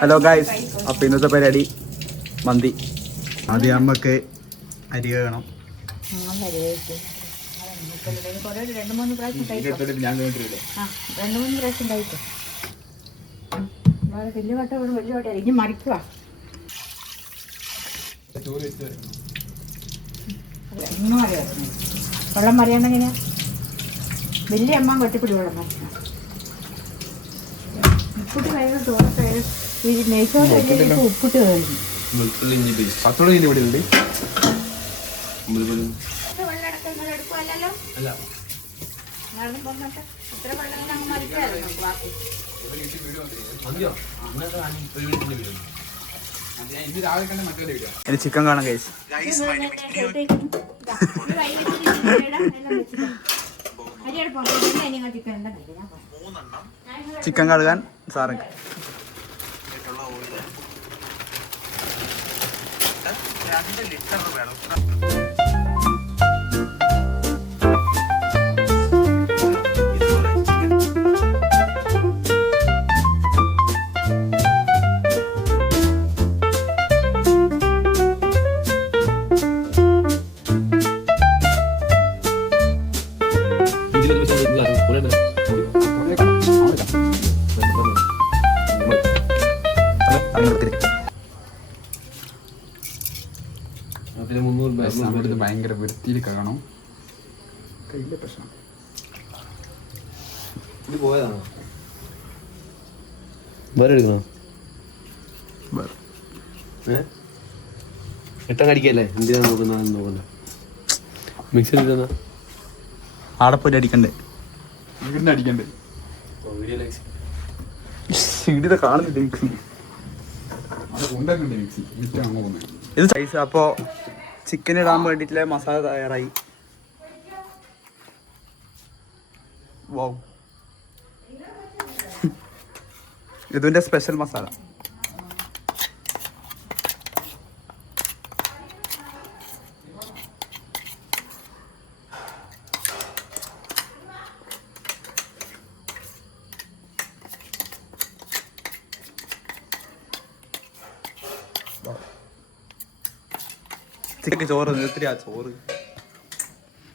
Hello guys, അപ്പോൾ ഇന്നത്തെ പരിപാടി മന്തി. ആദ്യം അമ്മക്ക് അരി വേണം. രണ്ട് മൂന്ന് പ്രാവശ്യം കഴിക്കും. വലിയ വട്ട വലിയ വട്ട ഇനി മറിക്കുക. വെള്ളം മറിയാണെങ്ങനെ വലിയ അമ്മ വെട്ടിപ്പിടി വെള്ളം മറിക്കണം. ഉപ്പിട്ട് കഴിഞ്ഞ ചോറൊക്കെ നെയ്ച്ചോറ് ഉപ്പിട്ട് കഴിഞ്ഞു. ഇനി ചിക്കൻ കാണാം ഗൈസ്. ചിക്കൻ കഴുകാൻ സാറ് ഭയങ്കര വൃത്തിയിൽ കാണും. കയ്യിലെ പ്രശ്നം ഇത് പോയതാണോ? വേറെ എടുക്കണോ? എട്ടാൻ കടിക്കല്ലേ? എന്തിനാണ് നോക്കണ്ട മിക്സി ആടെ പോയിട്ട് അടിക്കണ്ടേ? വീടിന് അടിക്കണ്ടേ? വീടിനെ കാണുന്നില്ല മിക്സി. ഇത് സൈസ്. അപ്പോൾ ചിക്കൻ ഇടാൻ വേണ്ടിയിട്ടുള്ള മസാല തയ്യാറായി. വൗ, ഇതിന്റെ സ്പെഷ്യൽ മസാല. ചിക്കൻ ചോറ് എത്രയാ? ചോറ്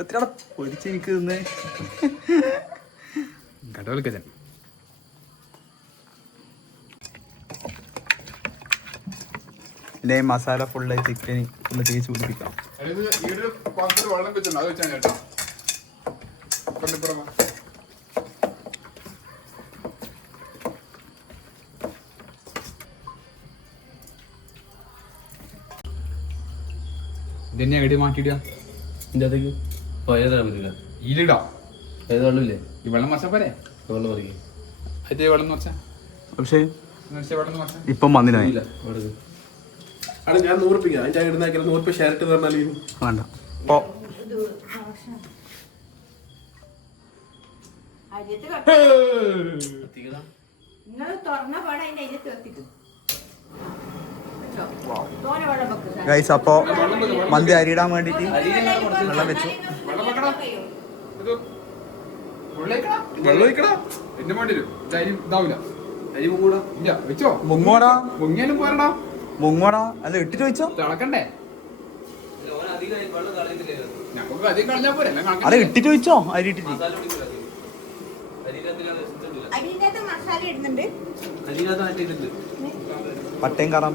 എത്രയാടെ പൊരിച്ച് എനിക്ക് തിന്ന് കടവൽക്കൻ. പിന്നെ മസാല ഫുള്ള് ചിക്കൻ ഫുള്ള് തേച്ച് പിടിപ്പിക്കാം. ഇതെന്നെ എവിടെ മാറ്റിയിടുക? ഇതിൻ്റെ അകത്തേക്ക് പയറാൻ പറ്റില്ല. ഇതിലിടാം. ഏത് വെള്ളമില്ലേ? ഈ വെള്ളം മറിച്ചാൽ പോരെ? വെള്ളം മറിക്കും. അതേ വെള്ളം മറിച്ചാ. പക്ഷേ ഇപ്പം വന്നില്ല. ഞാൻ 100 രൂപ അതിൻ്റെ ഇടുന്നാക്കിയാൽ 100 രൂപ ഷെയർ ഇട്ട് തന്നാൽ വേണ്ട. അപ്പോൾ ഗൈസ്, അപ്പോൾ മന്തി അരിയിടാൻ വേണ്ടിയിട്ട് വെള്ളം വെച്ചു. മുങ്ങോടാ അല്ല ഇട്ടിട്ട് വെച്ചോ. അത് ഇട്ടിട്ട് വെച്ചോ. അരി ഇട്ടിട്ട് പട്ടയും കറം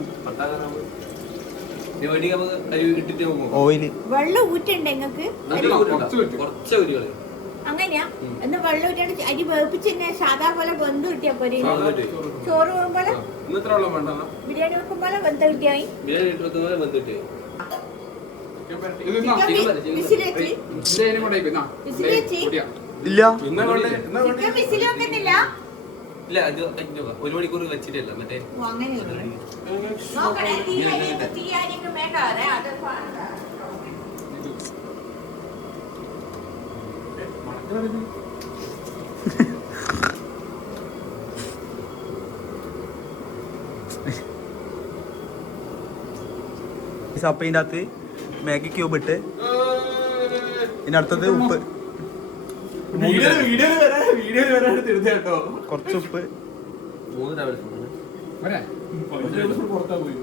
ഓയില് വെള്ളം ഊറ്റണ്ടേ നിങ്ങക്ക്? അങ്ങനെയാ? എന്നാ വെള്ളം ഊറ്റാണ്ട് അരി വേപ്പിച്ച് തന്നെ സാധാ പോലെ വെന്ത് കിട്ടിയാ പോരെ? ചോറ് പോലെ ബിരിയാണി വെക്കും പോലെ വെന്ത് കിട്ടിയായി. ഇല്ല. ഇല്ല, അത് 1 മണിക്കൂർ വെച്ചിട്ടില്ല. മറ്റേ അപ്പതിൻ്റെ അകത്ത് മാഗി ക്യൂബ് ഇട്ട് ഇതിനടുത്തത് ഉപ്പ്, കുറച്ച് ഉപ്പ്, പുറത്താ പോയി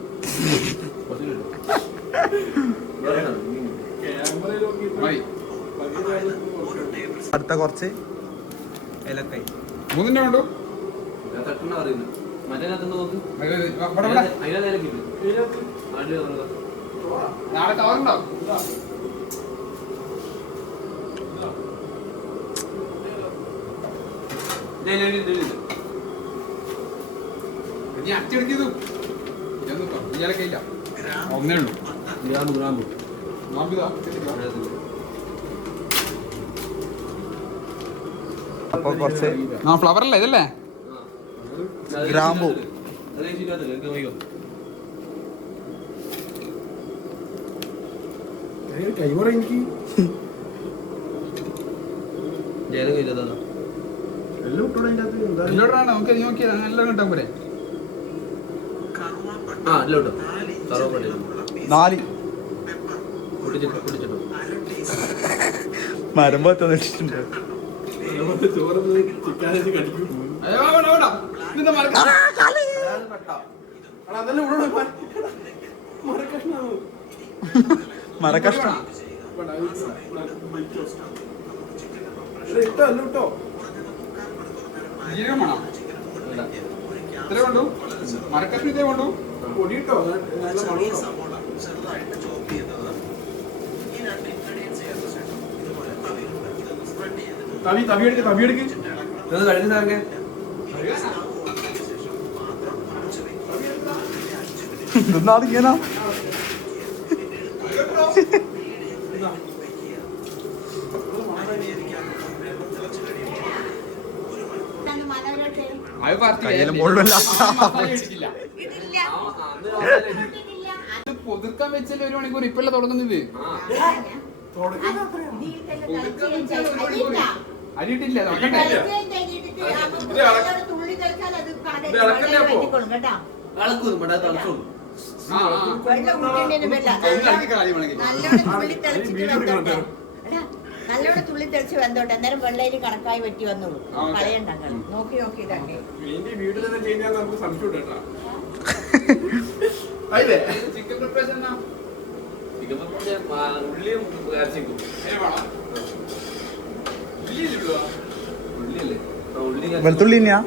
അടുത്ത കുറച്ച് ഏലക്കായി മൂന്നിന്റെ വേണ്ടോ തട്ടുന്ന പറയുന്നത് മറ്റേ നോക്ക് നാളെ കവറുണ്ടോ നീ അച്ചടിക്കതു ഇയാളൊക്കെ ഇല്ല ഒന്നേ ഉള്ളൂ ഗ്രാമ്പു അപ്പൊ കുറച്ച് ഫ്ലവർ അല്ലേ ഇതല്ലേ ഗ്രാമ്പു കൈമറ എനിക്ക് എല്ലാം ഇട്ടോടെ അതിന്റെ അകത്ത് എന്താ എല്ലോട്ട് വേണ്ട നമുക്ക് നോക്കി എല്ലാം കിട്ടാൻ പോരെ ആ എല്ലാം ഇട്ടോ കറുവപ്പള്ളി 4 പൊടിച്ചിട്ടോ മരം പറ്റുന്നുണ്ട് ചോറ് ചിക്കാനേച്ച് കടിക്കും അയ്യോ വേണ്ട വേണ്ട ഇതെന്താ മറക്കാം അതല്ലേ ഉള്ളൂ മരക്കഷ്ണാണ് മരക്കഷ്ണം ഇട്ടോ എല്ലാം ഇട്ടോ ജീരകം വേണം ഇത്ര വേണ്ടു മരക്കഷ്ണം ഇതേ വേണ്ടു പൊടിയിട്ടോ തവി എടുക്ക് കഴിഞ്ഞ സാറേ ഇതൊന്നാണ് ഇങ്ങനെ മനോരോട്ടെ അത് പാർട്ടി കയ്യില് മുഴുവല്ല ഇടില്ല പൊതുക്കാൻ വെച്ചല്ലേ 1 മണിക്കൂർ ഇപ്പല്ല തുടങ്ങുന്നത് അരിയിട്ടില്ല തുള്ളി കളിച്ചാൽ അത് നല്ലോണം തുള്ളി തെളിച്ച് വന്നോട്ടെ അന്നേരം വെള്ളയിൽ കണക്കായി പറ്റി വന്നോളൂ കളയണ്ടാക്കണം നോക്കി നോക്കി ഇതാക്കി വീട്ടിൽ തന്നെ കഴിഞ്ഞാൽ നമുക്ക് സംശയം കേട്ടാ ചിക്കൻ പ്രിപ്പറേഷൻ ഉള്ളിയും ഇറച്ചിക്കും ഉള്ളിയല്ലേ ഉള്ളി വെളുത്തുള്ളി തന്നെയാ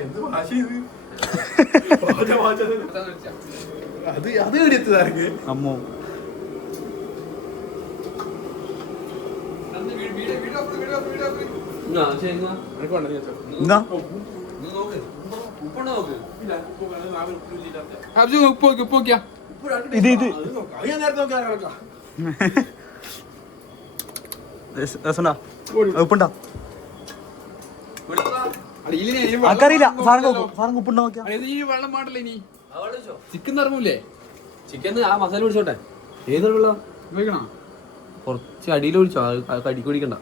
എന്ത് ഭാഷ ഇത് അത് എവിടെയെത്തുതാർക്ക് അമ്മോ എന്താ ഉപ്പ് നോക്കിയാ ഇത് രസണ്ടാ ഉപ്പുണ്ടാ ആൾക്കറിയില്ല സാധനം ഉപ്പുണ്ടോ നോക്കിയാ ഈ വെള്ളം പാടില്ല ഇനി ചിക്കൻ ഇറങ്ങൂലേ ചിക്കൻ ആ മസാല പിടിച്ചോട്ടെ ഏത് വെള്ളം ഉപയോഗിക്കണോ കുറച്ച് അടിയിൽ ഒഴിച്ചോ കടിക്ക് പിടിക്കണ്ട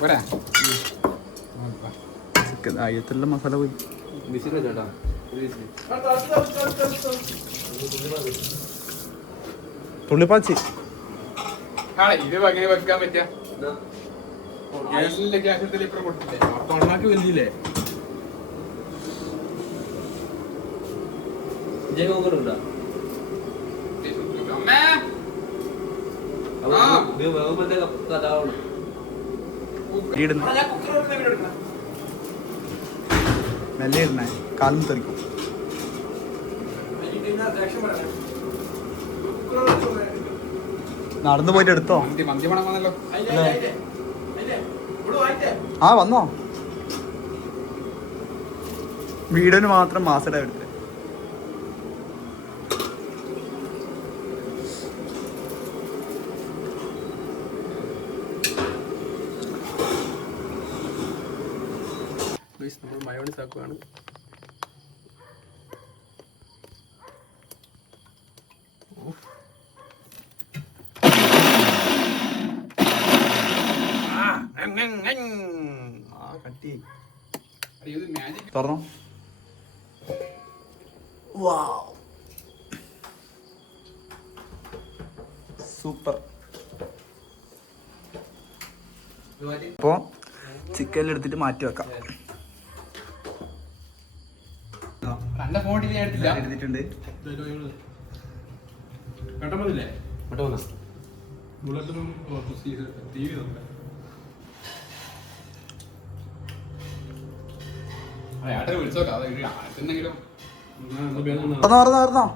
പോരാ ചിക്കൻ അയ്യത്തെല്ലാം മസാല പോയി വിസിൽ വെച്ചോട്ടാ തുള്ളിപ്പാച്ചി ഇത് എങ്ങനെ വെക്കാൻ പറ്റിയ ഗ്യാസിലെ ഗ്യാസത്തിൽ ഇപ്പുറം കൊടുത്തില്ലേ തൊള്ളാക്ക് വലിയില്ലേ ജൈവങ്ങളുണ്ടോ അമ്മേ കഥാവുള്ളൂ മെല്ലെ ഇടണേ കാലും തെറിക്കും നടന്നു പോയിട്ട് എടുത്തോ മന്തി പണം വന്നല്ലോ ആ വന്നോ വീടിന് മാത്രം മാസയുടെ എടുത്ത് നമ്മൾ മയോണൈസ് ആക്കുവാണ് തുറന്നോ സൂപ്പർ. അപ്പോൾ ചിക്കനിലെടുത്തിട്ട് മാറ്റി വെക്കാം. എന്റെ ഫോൺ ഡിലേ എടുത്തില്ല. എടുത്തിട്ടുണ്ട്. പെട്ടെന്നില്ലേ പെട്ടെന്ന് ടി വി നോക്കാം. ഏട്ടനെ വിളിച്ചോക്കാം. എന്തെങ്കിലും പറഞ്ഞോ.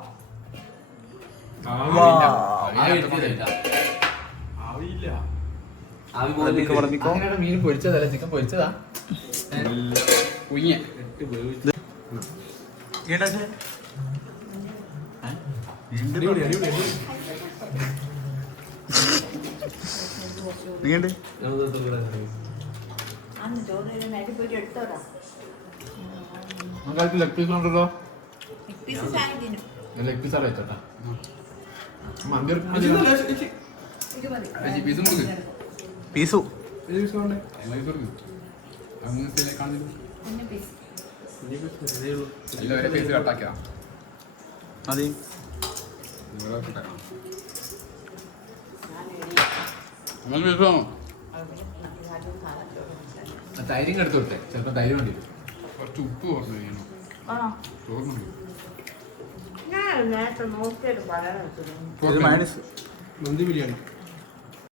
അങ്ങനെയാണ് മീൻ പൊരിച്ചതല്ല, ചിക്കൻ പൊരിച്ചതാ. കുഞ്ഞ നീണ്ട് അന്ന് ചോറ് അരി പോയിട്ട് എടുത്തോടാ. ലെഗ് പീസ് ഉണ്ടല്ലോ. പീസസ് ആയതിനും ലെഗ് പീസ് അറിയിച്ചോട്ടാ. മന്തി ഇത് മതി. പീസും കൊടുക്ക്. പീസു പിന്നെ പീസ് എല്ലാവരും പീസ് കട്ടാക്കിയാ മതി. തൈരും എടുത്തു വിട്ടെ. ചിലപ്പോ തൈര് വേണ്ടി വരും. കുറച്ച് ഉപ്പ് കുറച്ച് ചെയ്യണം. ആണോ? ചോറുണ്ട്. ഞാൻ നേരത്തെ നോക്കിയിട്ട് പറയാൻ ഇത് മയോണൈസ്. മന്തി ബിരിയാണി